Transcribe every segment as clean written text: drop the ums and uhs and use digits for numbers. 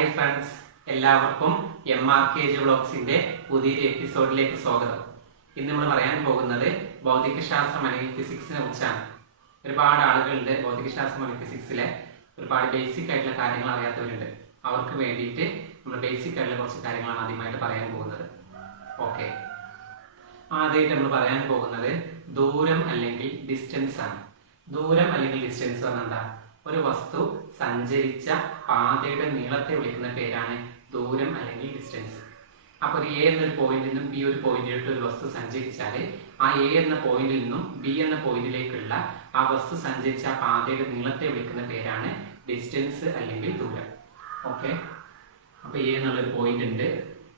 Hi friends, എല്ലാവർക്കും MRKG വ്ളോഗ്സിന്റെ പുതിയൊരു എപ്പിസോഡിലേക്ക് സ്വാഗതം. ഇന്ന് നമ്മൾ പറയാൻ പോകുന്നത് ഭൗതികശാസ്ത്രം അല്ലെങ്കിൽ ഫിസിക്സിനെ കുറിച്ചാണ്. ഒരുപാട് ആളുകളുണ്ട് ഭൗതികശാസ്ത്രം അല്ലെങ്കിൽ ഫിസിക്സിലെ ഒരുപാട് ബേസിക് ആയിട്ടുള്ള കാര്യങ്ങൾ അറിയാത്തവരുണ്ട്. അവർക്ക് വേണ്ടിയിട്ട് നമ്മൾ ബേസിക് ആയിട്ടുള്ള കുറച്ച് കാര്യങ്ങളാണ് ആദ്യമായിട്ട് പറയാൻ പോകുന്നത്. ഓക്കെ, ആദ്യമായിട്ട് നമ്മൾ പറയാൻ പോകുന്നത് ദൂരം അല്ലെങ്കിൽ ഡിസ്റ്റൻസ് ആണ്. ദൂരം അല്ലെങ്കിൽ ഡിസ്റ്റൻസ് പറഞ്ഞാൽ എന്താ? ഒരു വസ്തു സഞ്ചരിച്ച പാതയുടെ നീളത്തെ വിളിക്കുന്ന പേരാണ് ദൂരം അല്ലെങ്കിൽ ഡിസ്റ്റൻസ്. അപ്പൊ ഒരു എ എന്നൊരു പോയിന്റിൽ നിന്നും ബി ഒരു പോയിന്റിലോട്ട് ഒരു വസ്തു സഞ്ചരിച്ചാൽ ആ എ എന്ന പോയിന്റിൽ നിന്നും ബി എന്ന പോയിന്റിലേക്കുള്ള ആ വസ്തു സഞ്ചരിച്ച ആ പാതയുടെ നീളത്തെ വിളിക്കുന്ന പേരാണ് ഡിസ്റ്റൻസ് അല്ലെങ്കിൽ ദൂരം. ഓക്കെ, അപ്പൊ എ എന്നുള്ളൊരു പോയിന്റ് ഉണ്ട്.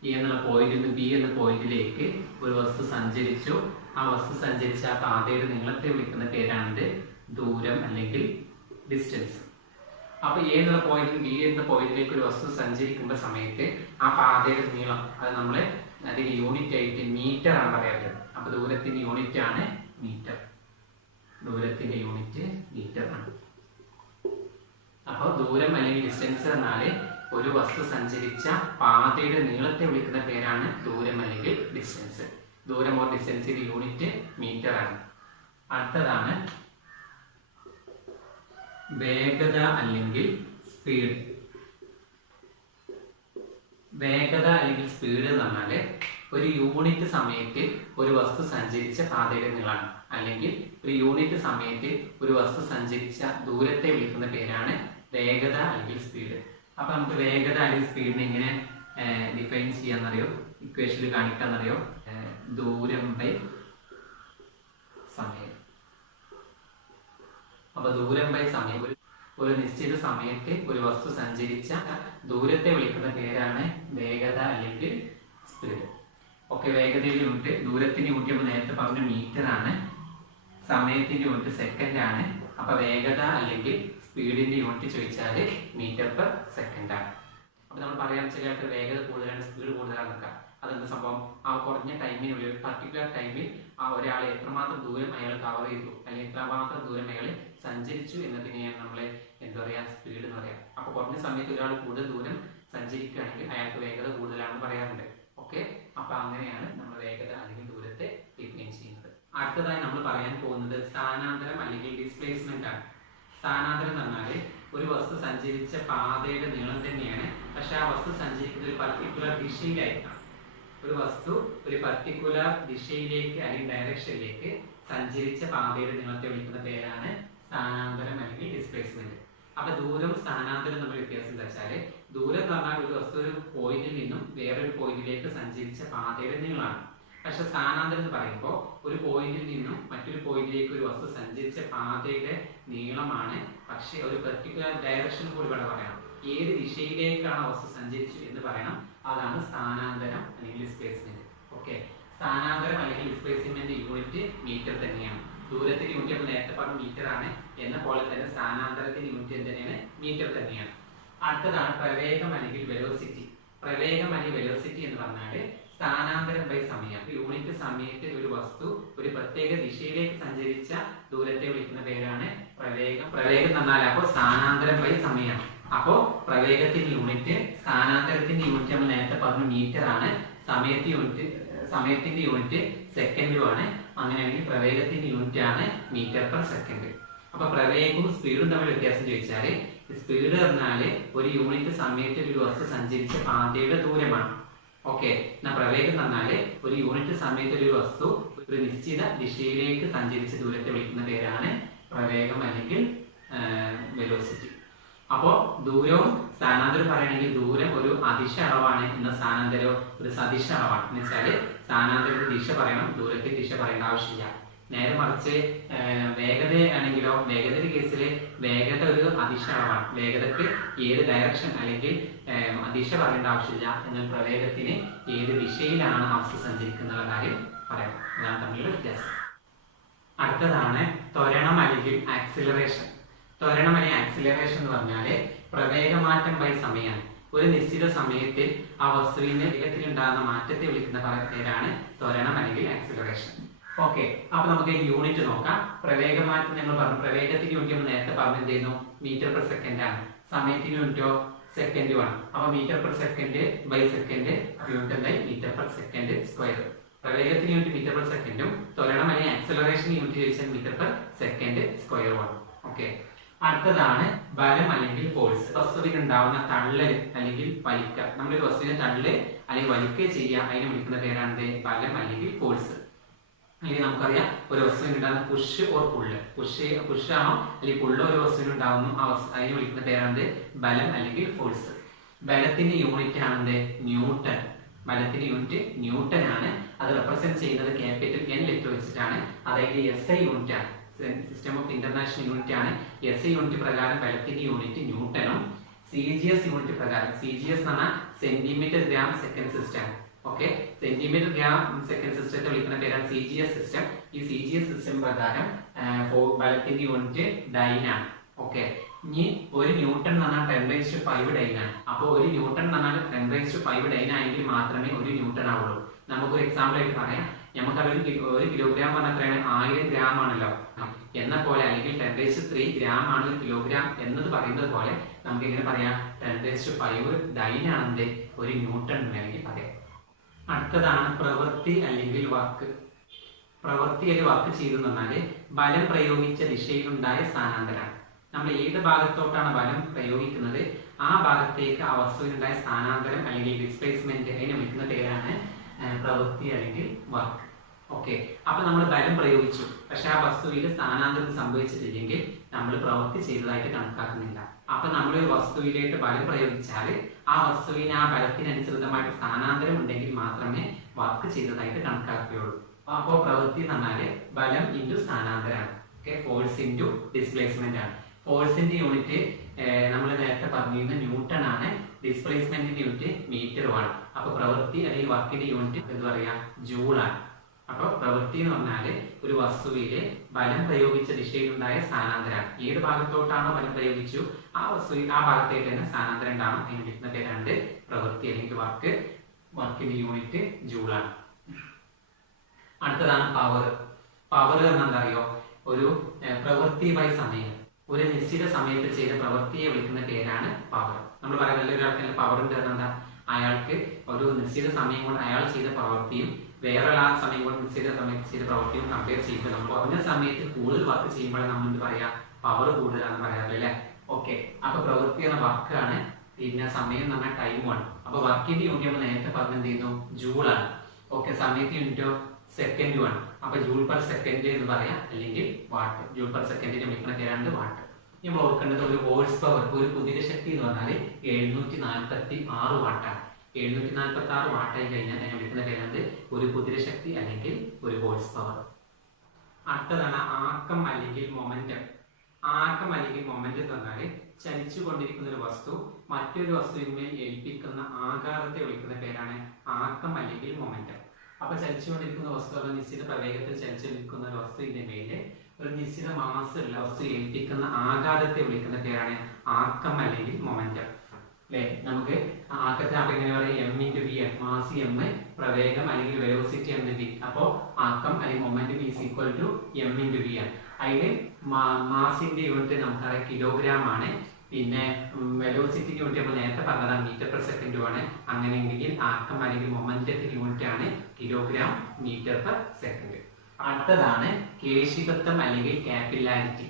എ എന്നുള്ള പോയിന്റിൽ നിന്ന് ബി എന്ന പോയിന്റിലേക്ക് ഒരു വസ്തു സഞ്ചരിച്ചു. ആ വസ്തു സഞ്ചരിച്ച ആ പാതയുടെ നീളത്തെ വിളിക്കുന്ന പേരാണ് ദൂരം അല്ലെങ്കിൽ ഡിസ്റ്റൻസ്. അപ്പൊ എ എന്നുള്ള പോയിന്റിൽ ബി എന്ന പോയിന്റിലേക്ക് ഒരു വസ്തു സഞ്ചരിക്കുന്ന സമയത്ത് ആ പാതയുടെ നീളം അത് നമ്മള് അതിന് യൂണിറ്റ് ആയിട്ട് മീറ്റർ ആണ് പറയാറുള്ളത്. അപ്പൊ ദൂരത്തിന്റെ യൂണിറ്റ് ആണ് മീറ്റർ. ദൂരത്തിന്റെ യൂണിറ്റ് മീറ്റർ ആണ്. അപ്പൊ ദൂരം അല്ലെങ്കിൽ ഡിസ്റ്റൻസ് എന്നാല് ഒരു വസ്തു സഞ്ചരിച്ച പാതയുടെ നീളത്തെ വിളിക്കുന്ന പേരാണ് ദൂരം അല്ലെങ്കിൽ ഡിസ്റ്റൻസ്. ദൂരം ഓർ ഡിസ്റ്റൻസിന്റെ യൂണിറ്റ് മീറ്റർ ആണ്. അടുത്തതാണ് വേഗത അല്ലെങ്കിൽ സ്പീഡ്. വേഗത അല്ലെങ്കിൽ സ്പീഡ് എന്ന് പറഞ്ഞാല് ഒരു യൂണിറ്റ് സമയത്ത് ഒരു വസ്തു സഞ്ചരിച്ച പാതയുടെ നീളമാണ്, അല്ലെങ്കിൽ ഒരു യൂണിറ്റ് സമയത്ത് ഒരു വസ്തു സഞ്ചരിച്ച ദൂരത്തെ വിളിക്കുന്ന പേരാണ് വേഗത അല്ലെങ്കിൽ സ്പീഡ്. അപ്പൊ നമുക്ക് വേഗത അല്ലെങ്കിൽ സ്പീഡിനെ എങ്ങനെ ഡിഫൈൻ ചെയ്യാന്നറിയോ? ഇക്വേഷനിൽ കാണിക്കാന്നറിയോ? ദൂരം ബൈ സമയം. അപ്പൊ ദൂരം ബൈ സമയം, ഒരു നിശ്ചിത സമയത്ത് ഒരു വസ്തു സഞ്ചരിച്ച ദൂരത്തെ വിളിക്കുന്ന പേരാണ് വേഗത അല്ലെങ്കിൽ സ്പീഡ്. ഓക്കെ, വേഗതയുടെ യൂണിറ്റ്, ദൂരത്തിന്റെ യൂണിറ്റ് നമ്മൾ നേരത്തെ പറഞ്ഞ മീറ്റർ ആണ്. സമയത്തിന്റെ യൂണിറ്റ് സെക്കൻഡ് ആണ്. അപ്പൊ വേഗത അല്ലെങ്കിൽ സ്പീഡിന്റെ യൂണിറ്റ് ചോദിച്ചാല് മീറ്റർ പെർ സെക്കൻഡ് ആണ്. അപ്പൊ നമ്മൾ പറയാൻ വെച്ചാൽ വേഗത കൂടുതലാണ് സ്പീഡ് കൂടുതലാണെന്നൊക്കെ. അതെന്താ സംഭവം? ആ കുറഞ്ഞ ടൈമിനുള്ളിൽ, ഒരു പർട്ടിക്കുലർ ടൈമിൽ ആ ഒരാൾ എത്രമാത്രം ദൂരം അയാൾ കവർ ചെയ്തു അല്ലെങ്കിൽ എത്രമാത്രം ദൂരം അയാൾ സഞ്ചരിച്ചു എന്നതിനെയാണ് നമ്മളെ എന്താ പറയാ, സ്പീഡ് എന്ന് പറയാം. അപ്പൊ കുറഞ്ഞ സമയത്ത് ഒരാൾ കൂടുതൽ ദൂരം സഞ്ചരിക്കുകയാണെങ്കിൽ അയാൾക്ക് വേഗത കൂടുതലാണെന്ന് പറയാറുണ്ട്. ഓക്കെ, അപ്പൊ അങ്ങനെയാണ് നമ്മൾ വേഗത അല്ലെങ്കിൽ ദൂരത്തെ ഡിഫൈൻ ചെയ്യുന്നത്. അടുത്തതായി നമ്മൾ പറയാൻ പോകുന്നത് സ്ഥാനാന്തരം അല്ലെങ്കിൽ ഡിസ്പ്ലേസ്മെന്റ് ആണ്. സ്ഥാനാന്തരം എന്ന് പറഞ്ഞാല് ഒരു വസ്തു സഞ്ചരിച്ച പാതയുടെ നീളം തന്നെയാണ്, പക്ഷെ ആ വസ്തു സഞ്ചരിക്കുന്ന ഒരു പർട്ടിക്കുലർ ദിശയിലായിരിക്കണം. ഒരു വസ്തു ഒരു പർട്ടിക്കുലർ ദിശയിലേക്ക് അല്ലെങ്കിൽ ഡയറക്ഷനിലേക്ക് സഞ്ചരിച്ച പാതയുടെ നീളത്തെ വിളിക്കുന്ന പേരാണ് സ്ഥാനാന്തരം അല്ലെങ്കിൽ ഡിസ്പ്ലേസ്മെന്റ്. അപ്പൊ ദൂരം സ്ഥാനാന്തരം തമ്മിൽ വ്യത്യാസം എന്താ വെച്ചാല്, ദൂരം എന്ന് പറഞ്ഞാൽ ഒരു വസ്തു ഒരു പോയിന്റിൽ നിന്നും വേറൊരു പോയിന്റിലേക്ക് സഞ്ചരിച്ച പാതയുടെ നീളമാണ്. പക്ഷെ സ്ഥാനാന്തരം എന്ന് പറയുമ്പോൾ ഒരു പോയിന്റിൽ നിന്നും മറ്റൊരു പോയിന്റിലേക്ക് ഒരു വസ്തു സഞ്ചരിച്ച പാതയുടെ നീളമാണ്, പക്ഷെ ഒരു പെർട്ടിക്കുലർ ഡയറക്ഷൻ കൂടി ഇവിടെ പറയണം. ഏത് ദിശയിലേക്കാണ് വസ്തു സഞ്ചരിച്ചു എന്ന് പറയണം. അതാണ് സ്ഥാനാന്തരം അല്ലെങ്കിൽ ഡിസ്പ്ലേസ്മെന്റ്. ഓക്കെ, സ്ഥാനാന്തരം അല്ലെങ്കിൽ ഡിസ്പ്ലേസ്മെന്റ് യൂണിറ്റ് മീറ്റർ തന്നെയാണ്. ദൂരത്തിന്റെ യൂണിറ്റ് നമ്മൾ നേരത്തെ പറഞ്ഞ മീറ്റർ ആണ്. എന്ന പോലെ തന്നെ സ്ഥാനാന്തരത്തിന്റെ യൂണിറ്റ് തന്നെയാണ് മീറ്റർ തന്നെയാണ്. അടുത്തതാണ് പ്രവേഗം അല്ലെങ്കിൽ വെലോസിറ്റി. പ്രവേഗം അല്ലെങ്കിൽ വെലോസിറ്റി എന്ന് പറഞ്ഞാല് സ്ഥാനാന്തരം ബൈ സമയം. യൂണിറ്റ് സമയത്ത് ഒരു വസ്തു ഒരു പ്രത്യേക ദിശയിലേക്ക് സഞ്ചരിച്ച ദൂരത്തെ വിളിക്കുന്ന പേരാണ് പ്രവേഗം. പ്രവേഗം എന്ന് പറഞ്ഞാൽ അപ്പോൾ സ്ഥാനാന്തരം ബൈ സമയം. അപ്പോ പ്രവേഗത്തിന്റെ യൂണിറ്റ്, സ്ഥാനാന്തരത്തിന്റെ യൂണിറ്റ് നമ്മൾ നേരത്തെ പറഞ്ഞ മീറ്റർ ആണ്. സമയത്തിന്റെ യൂണിറ്റ് സെക്കൻഡും ആണ്. അങ്ങനെയാണെങ്കിൽ പ്രവേഗത്തിന്റെ യൂണിറ്റ് ആണ് മീറ്റർ പെർ സെക്കൻഡ്. അപ്പൊ പ്രവേഗവും സ്പീഡും തമ്മിൽ വ്യത്യാസം ചോദിച്ചാല്, സ്പീഡ് പറഞ്ഞാല് ഒരു യൂണിറ്റ് സമയത്ത് ഒരു വസ്തു സഞ്ചരിച്ച പാതയുടെ ദൂരമാണ്. ഓക്കെ, എന്നാ പ്രവേഗം പറഞ്ഞാല് ഒരു യൂണിറ്റ് സമയത്ത് ഒരു വസ്തു ഒരു നിശ്ചിത ദിശയിലേക്ക് സഞ്ചരിച്ച ദൂരത്തെ വിളിക്കുന്ന പേരാണ് പ്രവേഗം അല്ലെങ്കിൽ വെലോസിറ്റി. അപ്പോ ദൂരവും സ്ഥാനാന്തരം പറയുകയാണെങ്കിൽ ദൂരം ഒരു അദിശ അളവാണ്, എന്ന സ്ഥാനാന്തരം ഒരു സദിശ അളവാണ്. എന്ന് വെച്ചാല് സ്ഥാനാന്തരത്തിന്റെ ദിശ പറയണം, ദൂരത്തിന്റെ ദിശ പറയേണ്ട ആവശ്യമില്ല. നേരെ മറിച്ച് വേഗത ആണെങ്കിലോ, വേഗതയുടെ കേസിൽ വേഗത ഒരു അദിശ അളവാണ്. വേഗതക്ക് ഏത് ഡയറക്ഷൻ അല്ലെങ്കിൽ ദിശ പറയേണ്ട ആവശ്യമില്ല. എന്നാൽ പ്രവേഗത്തിന് ഏത് ദിശയിലാണ് വസ്തു സഞ്ചരിക്കുന്ന കാര്യം പറയണം. അതാണ് തമ്മിലുള്ള വ്യത്യാസം. അടുത്തതാണ് ത്വരണം അല്ലെങ്കിൽ ആക്സിലറേഷൻ. ത്വരണം അല്ലെങ്കിൽ ആക്സിലറേഷൻ എന്ന് പറഞ്ഞാല് പ്രവേഗമാറ്റം ബൈ സമയമാണ്. ഒരു നിശ്ചിത സമയത്തിൽ ആ വസ്തുവിന്റെ വേഗത്തിൽ ഉണ്ടാകുന്ന മാറ്റത്തെ വിളിക്കുന്ന പേരാണ് ത്വരണം അല്ലെങ്കിൽ ആക്സിലറേഷൻ. ഓക്കെ, അപ്പൊ നമുക്ക് യൂണിറ്റ് നോക്കാം. പ്രവേഗമാറ്റം നമ്മൾ പറഞ്ഞു, പ്രവേഗത്തിന്റെ യൂണിറ്റ് നമ്മൾ നേരത്തെ പറഞ്ഞു എന്ത് ചെയ്യുന്നു, മീറ്റർ പെർ സെക്കൻഡ് ആണ്. സമയത്തിന് യൂണിറ്റോ സെക്കൻഡുമാണ്. അപ്പൊ meter per second by second unit എന്തായി മീറ്റർ പെർ സെക്കൻഡ് സ്ക്വയർ. പ്രവേഗത്തിന് യൂണിറ്റ് മീറ്റർ പെർ സെക്കൻഡും ത്വരണം അല്ലെങ്കിൽ ആക്സലറേഷൻ യൂണിറ്റ് ചോദിച്ചാൽ മീറ്റർ പെർ സെക്കൻഡ് സ്ക്വയറുമാണ്. ഓക്കെ, അടുത്തതാണ് ബലം അല്ലെങ്കിൽ ഫോഴ്സ്. വസ്തുവിന് ഉണ്ടാവുന്ന തള്ളൽ അല്ലെങ്കിൽ വലിക്ക. നമ്മളൊരു വസ്തുവിനെ തള്ളല് അല്ലെങ്കിൽ വലിക്കുക ചെയ്യുക, അതിനെ വിളിക്കുന്ന പേരാണ് ബലം അല്ലെങ്കിൽ ഫോഴ്സ്. അല്ലെങ്കിൽ നമുക്കറിയാം ഒരു വസ്തുവിന് ഉണ്ടാകുന്ന പുഷ് ഓർ പുള്ള്. പുഷാണോ അല്ലെങ്കിൽ പുള്ളോ ഒരു വസ്തുവിന് ഉണ്ടാകുന്നു, അതിനെ വിളിക്കുന്ന പേരാണ് ബലം അല്ലെങ്കിൽ ഫോഴ്സ്. ബലത്തിന്റെ യൂണിറ്റ് ആണ് ന്യൂട്ടൺ. ബലത്തിന്റെ യൂണിറ്റ് ന്യൂട്ടൺ ആണ്. അത് റെപ്രസെന്റ് ചെയ്യുന്നത് ക്യാപിറ്റൽ N ലെറ്റർ വെച്ചിട്ടാണ്. അതായത് SI യൂണിറ്റ് ആണ്. സിസ്റ്റം ഓഫ് ഇന്റർനാഷണൽ യൂണിറ്റ് ആണ്. SI യൂണിറ്റ് പ്രകാരം ബലത്തിന്റെ യൂണിറ്റ് ന്യൂട്ടനും CGS യൂണിറ്റ് പ്രകാരം, CGS എന്ന് പറഞ്ഞാൽ centimetre gram second system. Okay, centimetre gram second സിസ്റ്റത്തെ വിളിക്കുന്ന പേരാണ് CGS സിസ്റ്റം. ഈ CGS സിസ്റ്റം പ്രകാരം ബലത്തിന്റെ യൂണിറ്റ് ഡൈനാണ്. ഓക്കെ, ഇനി ഒരു ന്യൂട്ടൺ എന്ന് പറഞ്ഞാൽ 10⁵5 ഡൈനാണ്. അപ്പോൾ ഒരു ന്യൂട്ടൺ എന്ന് പറഞ്ഞാൽ 10⁵5 ഡൈൻ ആയെങ്കിൽ മാത്രമേ ഒരു ന്യൂട്ടൺ ആവുള്ളൂ. നമുക്കൊരു എക്സാമ്പിൾ ആയിട്ട് പറയാം. നമുക്കറിയാം ഒരു കിലോഗ്രാം പറഞ്ഞാൽ എത്രയാണ്? 1000 ഗ്രാം ആണല്ലോ. എന്ന പോലെ അല്ലെങ്കിൽ 10⁵3 ഗ്രാം ആണ് ഒരു കിലോഗ്രാം എന്നത് പറയുന്നത് പോലെ നമുക്ക് എങ്ങനെ പറയാം? 10⁵5 ഡൈൻ ആണെന്ന് ഒരു ന്യൂട്ടൺ വേണമെങ്കിൽ പറയാം. അടുത്തതാണ് പ്രവൃത്തി അല്ലെങ്കിൽ വർക്ക്. പ്രവൃത്തി അല്ലെങ്കിൽ വർക്ക് ചെയ്തെന്ന് പറഞ്ഞാല് ബലം പ്രയോഗിച്ച ദിശയിലുണ്ടായ സ്ഥാനാന്തരമാണ്. നമ്മൾ ഏത് ഭാഗത്തോട്ടാണ് ബലം പ്രയോഗിക്കുന്നത് ആ ഭാഗത്തേക്ക് ആ വസ്തുവിനുണ്ടായ സ്ഥാനാന്തരം അല്ലെങ്കിൽ ഡിസ്പ്ലേസ്മെന്റ്, അതിനെ വിളിക്കുന്ന പേരാണ് പ്രവൃത്തി അല്ലെങ്കിൽ വർക്ക്. ഓക്കെ, അപ്പൊ നമ്മൾ ബലം പ്രയോഗിച്ചു, പക്ഷെ ആ വസ്തുവിൽ സ്ഥാനാന്തരം സംഭവിച്ചിട്ടില്ലെങ്കിൽ നമ്മൾ പ്രവൃത്തി ചെയ്തതായിട്ട് കണക്കാക്കുന്നില്ല. അപ്പൊ നമ്മൾ ഒരു വസ്തുവിലേക്ക് ബലം പ്രയോഗിച്ചാൽ ആ വസ്തുവിന് ആ ബലത്തിനനുസൃതമായിട്ട് സ്ഥാനാന്തരം ഉണ്ടെങ്കിൽ മാത്രമേ വർക്ക് ചെയ്തതായിട്ട് കണക്കാക്കുകയുള്ളൂ. അപ്പോൾ പ്രവൃത്തി എന്ന് പറഞ്ഞാല് ബലം ഇൻറ്റു സ്ഥാനാന്തരമാണ്. ഓക്കെ, ഫോഴ്സ് ഇൻറ്റു ഡിസ്പ്ലേസ്മെന്റ് ആണ്. ഫോഴ്സിന്റെ യൂണിറ്റ് നമ്മൾ നേരത്തെ പറഞ്ഞിരുന്ന ന്യൂട്ടൺ ആണ്. ഡിസ്പ്ലേസ്മെന്റിന്റെ യൂണിറ്റ് മീറ്ററുമാണ്. അപ്പൊ പ്രവൃത്തി അല്ലെങ്കിൽ വർക്കിന്റെ യൂണിറ്റ് എന്ന് പറയാ ജൂളാണ്. അപ്പൊ പ്രവൃത്തി എന്ന് പറഞ്ഞാല് ഒരു വസ്തുവിലെ ബലം പ്രയോഗിച്ച ദിശയിലുണ്ടായ സ്ഥാനാന്തരം. ഏത് ഭാഗത്തോട്ടാണോ ബലം പ്രയോഗിച്ചു ആ വസ്തുവിൽ ആ ഭാഗത്തേക്ക് തന്നെ സ്ഥാനാന്തരം ഉണ്ടാവണം. അതിന് വിളിക്കുന്ന പേരാണ് പ്രവൃത്തി അല്ലെങ്കിൽ വർക്ക്. വർക്കിന്റെ യൂണിറ്റ് ജൂളാണ്. അടുത്തതാണ് പവർ. പവർ എന്ന് എന്താ അറിയോ? ഒരു പ്രവൃത്തി ബൈ സമയം. ഒരു നിശ്ചിത സമയത്ത് ചെയ്ത പ്രവൃത്തിയെ വിളിക്കുന്ന പേരാണ് പവർ. നമ്മൾ പറയാം നല്ലൊരാൾക്ക് പവർ ഉണ്ട് എന്താ? അയാൾക്ക് ഒരു നിശ്ചിത സമയം കൊണ്ട് അയാൾ ചെയ്ത പ്രവൃത്തിയും വേറൊരാ സമയം കൊണ്ട് നിശ്ചിത സമയത്ത് ചെയ്ത പ്രവൃത്തിയും കമ്പയർ ചെയ്യുമ്പോൾ നമ്മൾ കുറഞ്ഞ സമയത്ത് കൂടുതൽ വർക്ക് ചെയ്യുമ്പോഴാണ് നമ്മൾ എന്ത് പറയാ? പവർ കൂടുതലാണെന്ന് പറയാറില്ല അല്ലെ? ഓക്കെ, അപ്പൊ പ്രവൃത്തി എന്ന വർക്കാണ്. പിന്നെ സമയം എന്ന് പറഞ്ഞാൽ ടൈമാണ്. അപ്പൊ വർക്കിന്റെ യൂണിറ്റ് നമ്മൾ നേരത്തെ പറഞ്ഞ എന്ത് ചെയ്യുന്നു? ജൂളാണ്. ഓക്കെ, സമയത്ത് യൂണിറ്റോ സെക്കൻഡുമാണ്. അപ്പൊ ജൂൾ പെർ സെക്കൻഡ് എന്ന് പറയാം, അല്ലെങ്കിൽ വാട്ട്. ജൂൾ പെർ സെക്കൻഡിനെ വിളിക്കുന്ന പേരാണ് വാട്ട്. നമ്മൾ ഓർക്കേണ്ടത് ഒരു ഹോഴ്സ് പവർ, ഒരു കുതിര ശക്തി എന്ന് പറഞ്ഞാൽ 746 വാട്ടാണ്. 746 വാട്ടായി കഴിഞ്ഞാൽ അതിനെ വിളിക്കുന്ന പേരാണ് ഒരു കുതിര ശക്തി അല്ലെങ്കിൽ ഒരു ഹോഴ്സ് പവർ. അടുത്തതാണ് ആക്കം അല്ലെങ്കിൽ മൊമെന്റം. ആക്കം അല്ലെങ്കിൽ മൊമെന്റം എന്ന് പറഞ്ഞാൽ ചലിച്ചു കൊണ്ടിരിക്കുന്ന ഒരു വസ്തു മറ്റൊരു വസ്തുവിന്മേൽ ഏൽപ്പിക്കുന്ന ആഘാതത്തെ വിളിക്കുന്ന പേരാണ് ആക്കം അല്ലെങ്കിൽ മൊമെന്റം. അപ്പൊ ചലിച്ചുകൊണ്ടിരിക്കുന്ന വസ്തു അല്ലെങ്കിൽ നിശ്ചിത പ്രവേഗത്തിൽ ചലിച്ചുകൊണ്ടിരിക്കുന്ന ഒരു വസ്തുവിന്റെ മേലെ ഒരു നിശ്ചിത മാസ് ഉള്ള വസ്തു ഏൽപ്പിക്കുന്ന ആഘാതത്തെ വിളിക്കുന്ന പേരാണ് ആക്കം അല്ലെങ്കിൽ മൊമെന്റം. അല്ലെ, നമുക്ക് ആക്കത്തെ അപ്പൊ എങ്ങനെ പറയാം? M×V, മാസ് M, പ്രവേഗം അല്ലെങ്കിൽ വെലോസിറ്റി M/v. അപ്പോ ആക്കം അല്ലെങ്കിൽ momentum is equal to M×v ആണ്. അതില് മാസിന്റെ യൂണിറ്റ് നമുക്കറിയാം കിലോഗ്രാം ആണ്. പിന്നെ വെലോസിറ്റി യൂണിറ്റ് നമ്മൾ നേരത്തെ പറഞ്ഞതാണ് മീറ്റർ പെർ സെക്കൻഡ് ആണ്. അങ്ങനെയെങ്കിൽ ആക്കം അല്ലെങ്കിൽ മൊമെന്റത്തിന്റെ യൂണിറ്റ് ആണ് കിലോഗ്രാം മീറ്റർ പെർ സെക്കൻഡ്. അടുത്തതാണ് കേശികത്വം അല്ലെങ്കിൽ കാപ്പിലാരിറ്റി.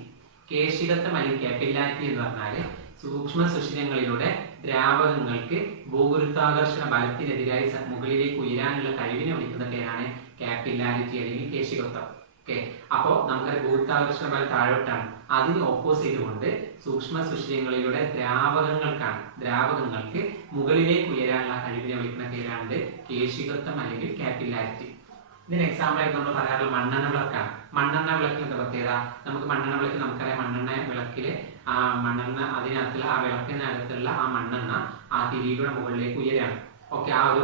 കേശികത്വം അല്ലെങ്കിൽ കാപ്പിലാരിറ്റി എന്ന് പറഞ്ഞാൽ സൂക്ഷ്മ സുഷിരങ്ങളിലൂടെ ദ്രാവകങ്ങൾക്ക് ഭൂഗുരുത്വാകർഷണ ബലത്തിനെതിരായി മുകളിലേക്ക് ഉയരാനുള്ള കഴിവിനെ വിളിക്കുന്ന പേരാണ് കാപ്പിലാരിറ്റി അല്ലെങ്കിൽ കേശികത്വം. ഓക്കെ, അപ്പോ നമുക്കറിയാം ഭൂഗുരുത്വാകർഷണ ബലം താഴോട്ടാണ്. അതിന് ഓപ്പോസിറ്റ് കൊണ്ട് സൂക്ഷ്മ സുഷിരങ്ങളിലൂടെ ദ്രാവകങ്ങൾക്ക് മുകളിലേക്ക് ഉയരാനുള്ള കഴിവിനെ വിളിക്കുന്ന പേരാണ് കേശികത്വം അല്ലെങ്കിൽ കാപ്പിലാരിറ്റി. ഇതിന് എക്സാമ്പിൾ ആയിട്ട് നമ്മൾ പറയാറുള്ള മണ്ണെണ്ണ വിളക്കാണ്. മണ്ണെണ്ണ വിളക്കിന്റെ പ്രത്യേകത, നമുക്ക് മണ്ണെണ്ണ വിളക്ക് നമുക്കറിയാം. മണ്ണെണ്ണ വിളക്കില് ആ മണ്ണെണ്ണ അതിനകത്തുള്ള ആ വിളക്കിനകത്തുള്ള ആ മണ്ണെണ്ണ ആ തിരിയുടെ മുകളിലേക്ക് ഉയരാണ്. ഓക്കെ, ആ ഒരു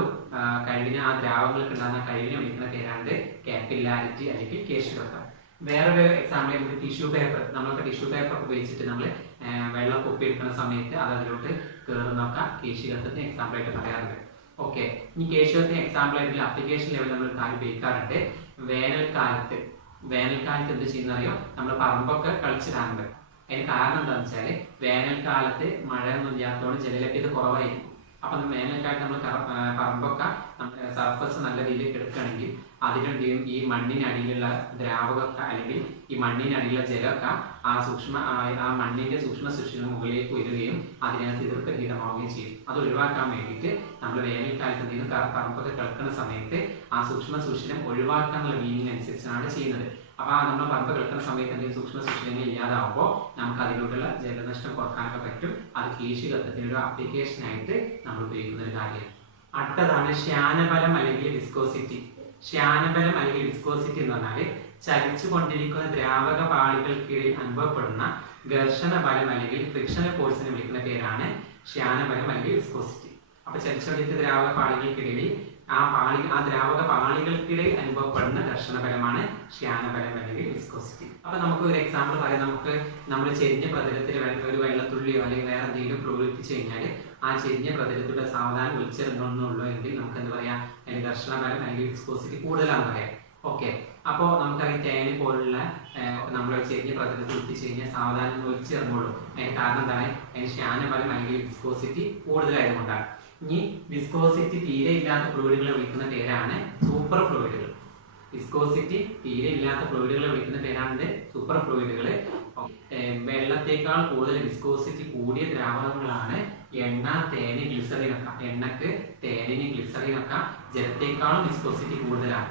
കഴിവിനെ, ആ ദ്രാവകങ്ങൾക്ക് ഉണ്ടാകുന്ന കഴിവിനെ വിളിക്കുന്ന പേരാണ് കാപ്പിലാരിറ്റി അല്ലെങ്കിൽ കേശികത്വം. വേറൊരു എക്സാമ്പിൾ നമുക്ക് ടിഷ്യൂ പേപ്പർ. നമ്മളൊക്കെ ടിഷ്യൂ പേപ്പർ ഉപയോഗിച്ചിട്ട് നമ്മൾ വെള്ളം കുപ്പിയെടുക്കുന്ന സമയത്ത് അത് അതിലോട്ട് കയറുന്നൊക്കെ കേശികത്വത്തിന് എക്സാമ്പിൾ ആയിട്ട് പറയാറുണ്ട്. ഓക്കെ, ഈ കേശികത്വത്തിന് എക്സാമ്പിൾ ആയിട്ടുള്ള ആപ്ലിക്കേഷൻ ലെവലിൽ നമ്മൾ കാര്യം ഉപയോഗിക്കാറുണ്ട്. വേനൽക്കാലത്ത് എന്ത് ചെയ്യുന്ന അറിയോ? നമ്മൾ പറമ്പൊക്കെ കളിച്ചിടാറുണ്ട്. അതിന് കാരണം എന്താണെന്ന് വെച്ചാൽ വേനൽക്കാലത്ത് മഴയൊന്നും ഇല്ലാത്തതുകൊണ്ട് ജലലഭ്യത കുറവായിരിക്കും. അപ്പം വേനൽക്കാലത്ത് നമ്മൾ പറമ്പൊക്കെ സർഫസ് നല്ല രീതിയിൽ എടുക്കുകയാണെങ്കിൽ അതിനെന്തെയും ഈ മണ്ണിനടിയിലുള്ള ദ്രാവകമൊക്കെ അല്ലെങ്കിൽ ഈ മണ്ണിനടിയിലുള്ള ജലമൊക്കെ ആ മണ്ണിന്റെ സൂക്ഷ്മ സുഷിന് മുകളിലേക്ക് വരികയും അതിനകത്ത് ഈർപ്പരഹിതമാവുകയും ചെയ്യും. അത് ഒഴിവാക്കാൻ വേണ്ടിയിട്ട് നമ്മൾ വേനൽക്കാലത്ത് എന്തെങ്കിലും പറമ്പൊക്കെ കിടക്കുന്ന സമയത്ത് ആ സൂക്ഷ്മ സുഷിരം ഒഴിവാക്കാനുള്ള മീനിങ് അനുസരിച്ചാണ് ചെയ്യുന്നത്. അപ്പൊ നമ്മൾ പറമ്പ് കിടക്കുന്ന സമയത്ത് എന്തെങ്കിലും സൂക്ഷ്മ സുഷിരങ്ങൾ ഇല്ലാതാവുമ്പോൾ നമുക്ക് അതിലൂടെയുള്ള ജലനഷ്ടം കുറക്കാനൊക്കെ പറ്റും. അത് കൃഷികത്വത്തിനൊരു ആപ്ലിക്കേഷൻ ആയിട്ട് നമ്മൾ ഉപയോഗിക്കുന്ന ഒരു കാര്യമാണ്. അടുത്തതാണ് ശ്യാനബലം അല്ലെങ്കിൽ വിസ്കോസിറ്റി. ശ്യാനബലം അല്ലെങ്കിൽ വിസ്കോസിറ്റി എന്ന് പറഞ്ഞാൽ ചലിച്ചുകൊണ്ടിരിക്കുന്ന ദ്രാവക പാളികൾക്കിടയിൽ അനുഭവപ്പെടുന്ന ഘർഷണ ബലം അല്ലെങ്കിൽ ഫ്രിക്ഷണൽ ഫോഴ്സിനെ വിളിക്കുന്ന പേരാണ് ശ്യാനബലം അല്ലെങ്കിൽ വിസ്കോസിറ്റി. അപ്പൊ ചലിച്ചുകൊണ്ടിരിക്കുന്ന ദ്രാവക പാളികൾക്കിടയിൽ ആ ദ്രാവക പാളികൾക്കിടയിൽ അനുഭവപ്പെടുന്ന ഘർഷണബലമാണ് ശ്യാനബലം അല്ലെങ്കിൽ വിസ്കോസിറ്റി. അപ്പൊ നമുക്ക് ഒരു എക്സാമ്പിൾ പറയാം. നമ്മൾ ചെരിഞ്ഞ പ്രതലത്തിൽ ഒരു വെള്ളത്തുള്ളിയോ അല്ലെങ്കിൽ വേറെ എന്തെങ്കിലും ഫ്ലൂയിഡ് എത്തിച്ചു കഴിഞ്ഞാൽ ആ ചെരിഞ്ഞ പ്രതലത്തിലൂടെ സാവധാനം ഒലിച്ചിറങ്ങുന്നുള്ളൂ എങ്കിൽ നമുക്ക് എന്ത് പറയാം, അതിന്റെ ഘർഷണബലം അല്ലെങ്കിൽ വിസ്കോസിറ്റി കൂടുതലാണെന്ന് പറയാം. ഓക്കെ, അപ്പോ നമുക്കറിയാം തേന് പോലുള്ള നമ്മൾ ചെരിഞ്ഞ പ്രതലത്തിൽ എത്തിച്ചു കഴിഞ്ഞാൽ സാവധാനം ഒലിച്ചിറങ്ങുള്ളൂ. അതിന് കാരണം എന്താണ്? അതിന് ശ്യാനബലം അല്ലെങ്കിൽ വിസ്കോസിറ്റി കൂടുതലായതുകൊണ്ടാണ്. ഇനി വിസ്കോസിറ്റി തീരെ ഇല്ലാത്ത ഫ്ലൂയിഡുകളെ വിളിക്കുന്ന പേരാണ് സൂപ്പർ ഫ്ലൂയിഡുകൾ. വിസ്കോസിറ്റി തീരെ ഇല്ലാത്ത ഫ്ലൂയിഡുകളെ വിളിക്കുന്ന പേരാണ് സൂപ്പർ ഫ്ലൂയിഡുകൾ. വെള്ളത്തേക്കാൾ കൂടുതൽ വിസ്കോസിറ്റി കൂടിയ ദ്രാവകങ്ങളാണ് എണ്ണ, തേന്, ഗ്ലിസറിനൊക്കെ. എണ്ണക്ക്, തേനിന്, ഗ്ലിസറിനൊക്കെ ജലത്തേക്കാളും വിസ്കോസിറ്റി കൂടുതലാണ്.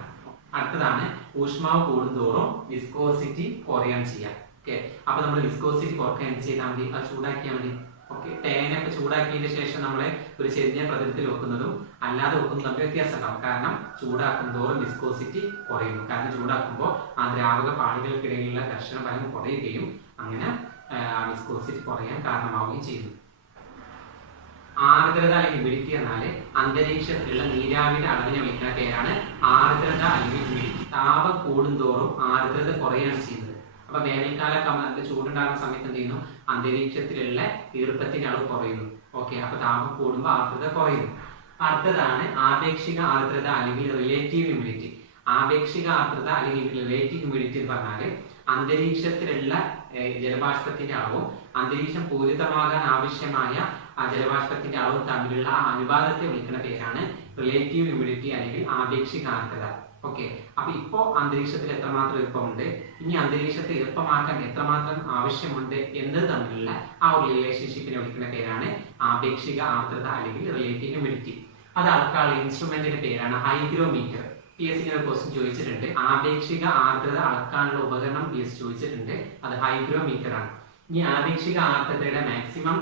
അടുത്തതാണ് ഊഷ്മാവ് കൂടുന്തോറും വിസ്കോസിറ്റി കുറയാൻ ചെയ്യാം. ഓക്കെ, അപ്പൊ നമ്മൾ വിസ്കോസിറ്റി കുറയ്ക്കാൻ ചെയ്താൽ മതി, അത് ചൂടാക്കിയാൽ മതി. ഓക്കെ, തേനൊക്കെ ചൂടാക്കിയതിന് ശേഷം നമ്മളെ ഒരു ചെറിയ പ്രതലത്തിൽ വെക്കുന്നതും അല്ലാതെ വെക്കുന്നതും തമ്മിൽ വ്യത്യാസം ഉണ്ടാവും. കാരണം ചൂടാക്കും തോറും വിസ്കോസിറ്റി കുറയുന്നു. കാരണം ചൂടാക്കുമ്പോൾ ആ ദ്രാവക പാളികൾക്കിടയിലുള്ള ഘർഷണ ബലം കുറയുകയും അങ്ങനെ വിസ്കോസിറ്റി കുറയാൻ കാരണമാവുകയും ചെയ്യുന്നു. ആർദ്രത അല്ലെങ്കിൽ ഹ്യൂമിഡിറ്റി എന്നാൽ അന്തരീക്ഷത്തിലുള്ള നീരാവിയുടെ അളവിനെ വിളിക്കുന്ന പേരാണ് ആർദ്രത അല്ലെങ്കിൽ ഹ്യൂമിഡിറ്റി. താപം കൂടുന്തോറും ആർദ്രത കുറയാണ് ചെയ്യുന്നത്. അപ്പൊ വേനൽക്കാലം ചൂടുണ്ടാകുന്ന സമയത്ത് എന്ത് ചെയ്യുന്നു, അന്തരീക്ഷത്തിലുള്ള ഈർപ്പത്തിന്റെ അളവ് കുറയുന്നു. ഓക്കെ, അപ്പൊ താപം കൂടുമ്പോൾ ആർദ്രത കുറയുന്നു. അടുത്തതാണ് ആപേക്ഷിക ആർദ്രത അല്ലെങ്കിൽ റിലേറ്റീവ് ഹ്യൂമിഡിറ്റി. ആപേക്ഷിക ആർദ്രത അല്ലെങ്കിൽ റിലേറ്റീവ് ഹ്യൂമിഡിറ്റി എന്ന് പറഞ്ഞാൽ അന്തരീക്ഷത്തിലുള്ള ജലബാഷ്പത്തിന്റെ അളവും അന്തരീക്ഷം പൂരിതമാകാൻ ആവശ്യമായ ആ ജലബാഷ്പത്തിന്റെ അളവും തമ്മിലുള്ള ആ അനുപാതത്തെ വിളിക്കുന്ന പേരാണ് റിലേറ്റീവ് ഹ്യൂമിഡിറ്റി അല്ലെങ്കിൽ ആപേക്ഷിക ആർദ്രത. ഓക്കെ, അപ്പൊ ഇപ്പോ അന്തരീക്ഷത്തിൽ എത്രമാത്രം ഈർപ്പമുണ്ട്, ഇനി അന്തരീക്ഷത്തെ ഈർപ്പമാക്കാൻ എത്രമാത്രം ആവശ്യമുണ്ട് എന്നത് തമ്മിലുള്ള ആ ഒരു റിലേഷൻഷിപ്പിനെ വിളിക്കുന്ന പേരാണ് ആപേക്ഷിക ആർദ്രത അല്ലെങ്കിൽ റിലേറ്റീവ് ഹ്യൂമിഡിറ്റി. അത് അളക്കാനുള്ള ഇൻസ്ട്രുമെന്റിന്റെ പേരാണ് ഹൈഗ്രോമീറ്റർ. PSC ഇങ്ങനെ ക്വസ്റ്റ്യൻ ചോദിച്ചിട്ടുണ്ട്. ആപേക്ഷിക ആർദ്രത അളക്കാനുള്ള ഉപകരണം PSC ചോദിച്ചിട്ടുണ്ട്, അത് ഹൈഗ്രോമീറ്റർ ആണ്. ഇനി ആപേക്ഷിക ആർദ്രതയുടെ മാക്സിമം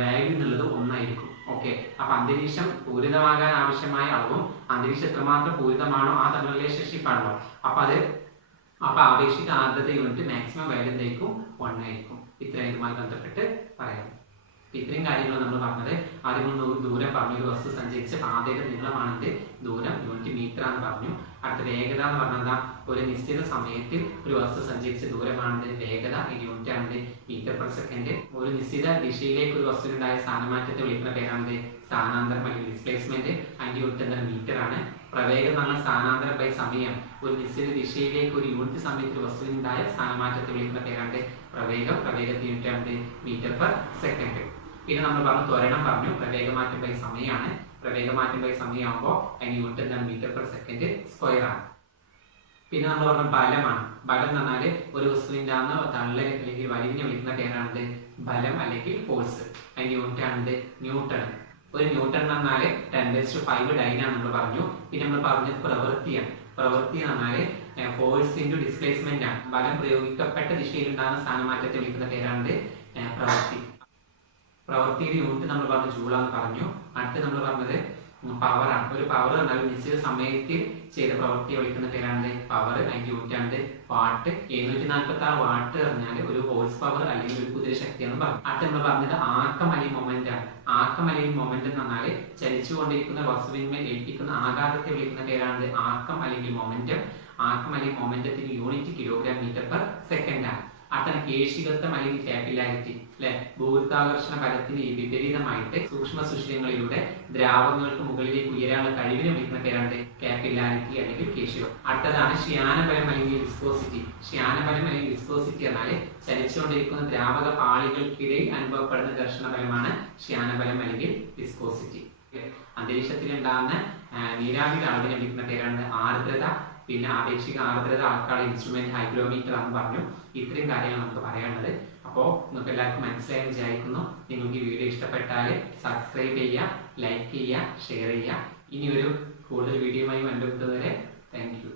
വാല്യൂ എന്നുള്ളത് 1 ആയിരിക്കും. ഓക്കെ, അപ്പൊ അന്തരീക്ഷം പൂരിതമാകാൻ ആവശ്യമായ അളവും അന്തരീക്ഷം എത്രമാത്രം പൂരിതമാണോ ആ തമ്മിൽ റിലേഷൻഷിപ്പ് ആണല്ലോ. അപ്പൊ ആപേക്ഷിക ആർദ്രത യൂണിറ്റ് മാക്സിമം വാല്യൂ എന്തായിരിക്കും? 1 ആയിരിക്കും. ഇത്രയും ഇതുമായി ബന്ധപ്പെട്ട് പറയാം. ഇത്രയും കാര്യങ്ങൾ നമ്മൾ പറഞ്ഞത്. ആദ്യം ദൂരം പറഞ്ഞു, ഒരു വസ്തു സഞ്ചരിച്ച പാതയുടെ നീളമാണെങ്കിൽ ദൂരം യൂണിറ്റ് മീറ്റർ ആണെന്ന് പറഞ്ഞു. അടുത്ത വേഗത എന്ന് പറഞ്ഞാൽ ഒരു നിശ്ചിത സമയത്തിൽ ഒരു വസ്തു സഞ്ചരിച്ച ദൂരമാണെങ്കിൽ വേഗത യൂണിറ്റ് ആണെങ്കിൽ മീറ്റർ പെർ സെക്കൻഡ്. ഒരു നിശ്ചിത ദിശയിലേക്ക് ഒരു വസ്തുവിനുണ്ടായ സ്ഥാനമാറ്റത്തെ വിളിക്കുന്ന പേരാണെങ്കിൽ സ്ഥാനാന്തരം അല്ലെങ്കിൽ ഡിസ്പ്ലേസ്മെന്റ്, അതിന്റെ യൂണിറ്റ് എന്താണ്? മീറ്റർ ആണ്. പ്രവേഗം എന്ന് പറഞ്ഞാൽ സ്ഥാനാന്തരം ബൈ സമയം. ഒരു നിശ്ചിത ദിശയിലേക്ക് ഒരു യൂണിറ്റ് സമയത്തിൽ വസ്തുവിനുണ്ടായ സ്ഥാനമാറ്റത്തെ വിളിക്കുന്ന പേരാണ് പ്രവേഗം. പ്രവേഗത്തിന്റെ യൂണിറ്റ് ആണ് മീറ്റർ പെർ സെക്കൻഡ്. പിന്നെ നമ്മൾ പറഞ്ഞു ത്വരണം പറഞ്ഞു, പ്രവേഗമാറ്റം ബൈ സമയമാണ്. പ്രവേഗമാറ്റം ബൈ സമയമാകുമ്പോൾ അതിന് യൂണിറ്റ് എന്താണ്? മീറ്റർ പെർ സെക്കൻഡ് സ്ക്വയർ ആണ്. പിന്നെ നമ്മൾ പറഞ്ഞ ബലമാണ്. ബലം എന്ന് പറഞ്ഞാൽ ഒരു വസ്തുവിന്റെ തള്ളൽ അല്ലെങ്കിൽ വലിവിനെ വിളിക്കുന്ന പേരാണ് ബലം അല്ലെങ്കിൽ ഫോഴ്സ്. അതിന്റെ യൂണിറ്റ് ആണ് ന്യൂട്ടൺ. ഒരു ന്യൂട്ടൺ എന്ന് പറഞ്ഞാൽ 10⁵ ഡൈനാണ് നമ്മൾ പറഞ്ഞു. പിന്നെ നമ്മൾ പറഞ്ഞത് പ്രവൃത്തിയാണ്. പ്രവൃത്തി എന്ന് പറഞ്ഞാൽ ഫോഴ്സ് ഇൻറ്റു ഡിസ്പ്ലേസ്മെന്റ് ആണ്. ബലം പ്രയോഗിക്കപ്പെട്ട ദിശയിൽ ഉണ്ടാകുന്ന സ്ഥാനമാറ്റത്തെ വിളിക്കുന്ന പേരാണ് പ്രവൃത്തി. പ്രവൃത്തിയുടെ യൂണിറ്റ് നമ്മൾ പറഞ്ഞു ജൂളാന്ന് പറഞ്ഞു. അടുത്ത് നമ്മൾ പറഞ്ഞത് പവറാണ്. ഒരു പവർ എന്നാൽ നിശ്ചിത സമയത്തിൽ ചെയ്ത പ്രവൃത്തിയെ വിളിക്കുന്ന പേരാണ് പവർ. അതിന്റെ യൂണിറ്റ് ആണ് വാട്ട്. 746 വാട്ട് പറഞ്ഞാൽ ഒരു ഹോഴ്സ് പവർ അല്ലെങ്കിൽ ഒരു കുതിരശക്തി എന്ന് പറഞ്ഞു. അടുത്ത് നമ്മൾ പറഞ്ഞത് ആക്കം അല്ലെങ്കിൽ മൊമെന്റ് ആണ്. ആക്കം അല്ലെങ്കിൽ മൊമെന്റ് എന്ന് പറഞ്ഞാൽ ചലിച്ചുകൊണ്ടിരിക്കുന്ന വസ്തുവിന്മേൽ ഏൽപ്പിക്കുന്ന ആഘാതത്തെ വിളിക്കുന്ന പേരാണ് ആക്കം അല്ലെങ്കിൽ മൊമെന്റം. ആക്കം അല്ലെങ്കിൽ മൊമെന്റത്തിന് unit kilogram metre per second ആണ്. അടുത്ത കേശികത്വം അല്ലെങ്കിൽ കാപ്പിലാരിറ്റി അല്ലെ, ഭൂഗുരുത്വാകർഷണ ബലത്തിന് വിപരീതമായിട്ട് സൂക്ഷ്മ സുഷിരങ്ങളിലൂടെ ദ്രാവകങ്ങൾക്ക് മുകളിലേക്ക് ഉയരാനുള്ള കഴിവിനെ വിളിക്കുന്ന പേരാണ് കാപ്പിലാരിറ്റി അല്ലെങ്കിൽ കേശികം. അടുത്തതാണ് ശ്യാനബലം അല്ലെങ്കിൽ വിസ്കോസിറ്റി. ശ്യാനബലം അല്ലെങ്കിൽ വിസ്കോസിറ്റി എന്നാൽ ചലിച്ചുകൊണ്ടിരിക്കുന്ന ദ്രാവക പാളികൾക്കിടയിൽ അനുഭവപ്പെടുന്ന ഘർഷണ ബലമാണ് ശ്യാനബലം അല്ലെങ്കിൽ വിസ്കോസിറ്റി. അന്തരീക്ഷത്തിൽ ഉണ്ടാകുന്ന നീരാവിയുടെ അളവിനെ വിളിക്കുന്ന പേരാണ് ആർദ്രത. പിന്നെ ആപേക്ഷിക ആർദ്രത അളക്കാനുള്ള ഇൻസ്ട്രുമെന്റ് ഹൈഗ്രോമീറ്റർ ആണെന്ന് പറഞ്ഞു. ഇത്രയും കാര്യങ്ങൾ നമുക്ക് പറയാനുള്ളത്. അപ്പോൾ നിങ്ങൾക്ക് എല്ലാവർക്കും മനസ്സിലായെന്ന് വിചാരിക്കുന്നു. നിങ്ങൾക്ക് ഈ വീഡിയോ ഇഷ്ടപ്പെട്ടാൽ സബ്സ്ക്രൈബ് ചെയ്യുക, ലൈക്ക് ചെയ്യുക, ഷെയർ ചെയ്യുക. ഇനി ഒരു കൂടുതൽ വീഡിയോയുമായി കണ്ടുമുട്ടുന്നവരെ താങ്ക് യു.